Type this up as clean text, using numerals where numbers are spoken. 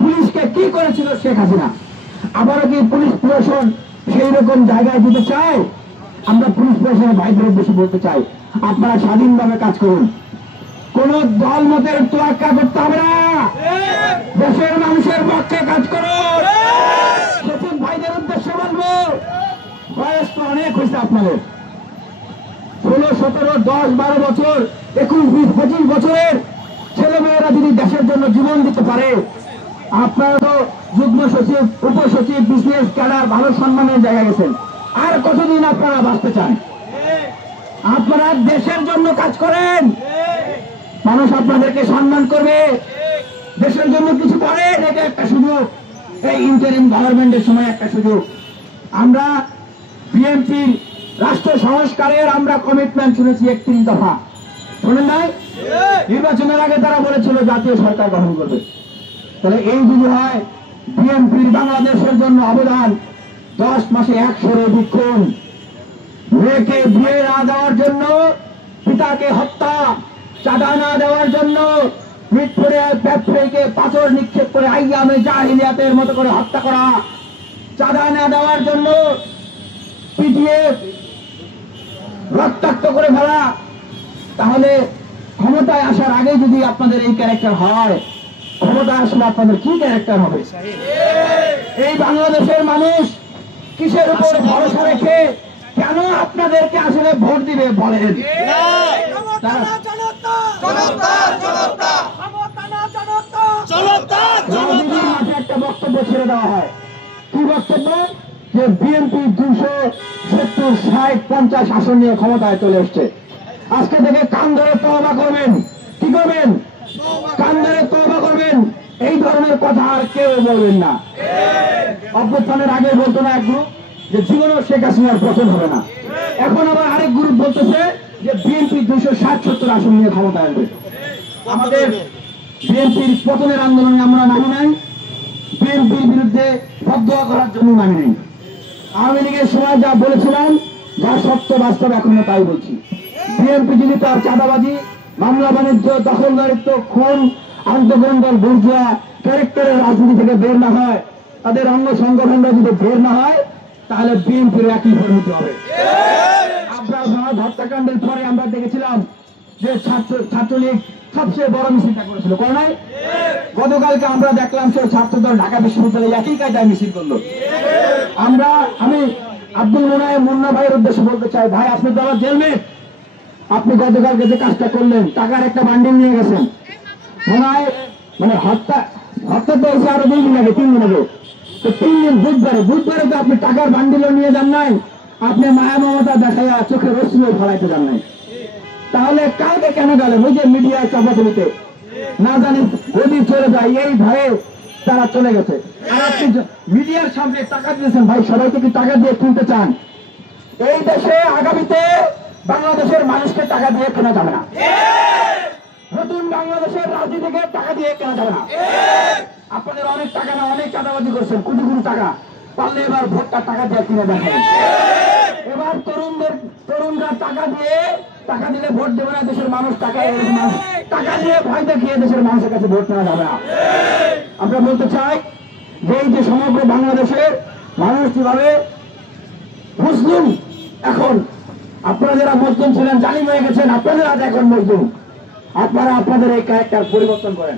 পুলিশকে কি করেছিল শেখ হাসিনা, আবারও কি পুলিশ প্রশাসন সেই রকম জায়গায় দিতে চায়? আমরা পুলিশ প্রশাসনের ভাইদের উদ্দেশ্যে বলতে চাই, আপনারা স্বাধীনভাবে কাজ করুন, কোন দল মতের তোয়াক্কা করতে হবে না, দেশের মানুষের পক্ষে কাজ করুন। সচিব ভাইদের উদ্দেশ্যে বলবো, বয়স তো অনেক হয়েছে আপনাদের, 16, 17, 10, 12 বছর, 21, 20, 25 বছরের ছেলে মেয়েরা যদি দেশের জন্য জীবন দিতে পারে, আপনারা তো যুগ্ম সচিব, উপসচিব, বিসিএস ক্যাডার, ভালো সম্মানের জায়গায় গেছেন, আর কতদিন আপনারা বাঁচতে চান? আপনারা দেশের জন্য কাজ করেন, মানুষ আপনাদেরকে সম্মান করবে, দেশের জন্য কিছু করেন, এটা একটা সুযোগ, এই ইন্টারিম গভর্নমেন্টের সময় একটা সুযোগ। আমরা বিএনপির রাষ্ট্র সংস্কারের আমরা কমিটমেন্ট শুনেছি 31 দফা, শোনেন নাই? নির্বাচনের আগে তারা বলেছিল জাতীয় সরকার গঠন করবে। তাহলে এই যদি হয়, বিএনপির বাংলাদেশের জন্য অবদান 10 মাসে 100 অধিক খুন, মেয়েকে বিয়ে না দেওয়ার জন্য, পিতাকে হত্যা, চাঁদা না দেওয়ার জন্য মিটপুরে ব্যবসায়ীকে পাথর নিক্ষেপ করে আইয়ামে জাহিলিয়াতের মতো করে হত্যা করা, চাঁদা না দেওয়ার জন্য পিটিয়ে রক্তাক্ত করে ফেলা। তাহলে ক্ষমতায় আসার আগে যদি আপনাদের এই ক্যারেক্টার হয়, ক্ষমতায় আসলে আপনাদের কি ক্যারেক্টার হবে? এই বাংলাদেশের মানুষ কিসের উপর ভরসা রেখে কেন আপনাদেরকে আসলে ভোট দিবে বলেন? একটা বক্তব্য ছেড়ে দেওয়া হয়, কি বক্তব্য? যে বিএনপি 270, 60, 50 আসন নিয়ে ক্ষমতায় চলে এসছে, আজকে থেকে কান ধরে তওবা করবেন। কি করবেন? কান ধরে তওবা করবেন। এই ধরনের কথা আর কেউ বলবেন না। অভ্যুত্থানের আগে বলতো না এক গ্রুপ যে জীবনেও শেখ হাসিনার পতন হবে না, এখন আবার আরেক গ্রুপ বলতেছে যে বিএনপি 260-70 আসন নিয়ে ক্ষমতায় আসবে। আমাদের বিএনপির পতনের আন্দোলনে আমরা নামি নাই, বিএনপির বিরুদ্ধে বদদোয়া করার জন্য নামি নাই। আওয়ামী লীগের সময় যা বলেছিলাম, যা সত্য বাস্তব এখনো তাই বলছি। বিএনপি যদি তার চাঁদাবাজি, মামলা বাণিজ্য, দখলদারিত্ব, খুন, আন্তঃগ্রন্থল, বুর্জুয়া ক্যারেক্টারের রাজনীতি থেকে বের না হয়, তাদের অঙ্গ সংগঠনরা যদি বের না হয়, তাহলে বিএনপির একই পরিণতি হবে। আব্রাস হত্যাকাণ্ডের পরে আমরা দেখেছিলাম যে ছাত্রলীগ সবচেয়ে বড় মিছিলটা করেছিল, করে নাই? গতকালকে আমরা দেখলাম সেই ছাত্রদল ঢাকা বিশ্ববিদ্যালয়ে একই কায়দায় মিছিল করলো। আমি আব্দুল মুন্না ভাইয়ের উদ্দেশ্যে বলতে চাই, ভাই আপনি তো আবার জেলমেট, আপনি গতকালকে যে কাজটা করলেন, টাকার একটা বান্ডিল নিয়ে গেছেন, মানে হত্যা তো হয়েছে আরো 2 দিন আগে, 3 দিন আগে, তো 3 দিন বুধবারে তো আপনি টাকার বান্ডিলও নিয়ে যান নাই, আপনি মায়া মমতা দেখাইয়া চোখে রশ্মিও ফলাইতে যান নাই, তাহলে কালকে কেন গেলেন? ওই যে মিডিয়ায় চাপাচাপিতে না জানি গদি চলে যায়, এই ভয়ে তারা চলে গেছে। আর আপনি মিডিয়ার সামনে টাকা দিয়েছেন, ভাই সবাইকে কি টাকা দিয়ে কিনতে চান? এই দেশে আগামীতে বাংলাদেশের মানুষকে টাকা দিয়ে কেনা যাবে না, নতুন বাংলাদেশের রাজনীতিকে টাকা দিয়ে কেনা যাবে না। আপনাদের অনেক টাকা না, অনেক চাঁদাবাজি করছেন, কোটি কোটি টাকা, পারলে এবার ভোটটা টাকা দিয়ে কিনে দেখেন। এবার তরুণরা টাকা দিলে ভোট দেবে না, দেশের মানুষ টাকা দিয়ে ভয় দেখিয়ে দেশের মানুষের কাছে ভোট নেওয়া যাবে না। আমরা বলতে চাই যে এই যে সমগ্র বাংলাদেশের মানুষ কিভাবে মুসলিম, এখন আপনারা যারা মুসলিম ছিলেন জালিম হয়ে গেছেন, আপনাদের আজ এখন মুসলিম, আপনারা আপনাদের এই ক্যারেক্টার পরিবর্তন করেন।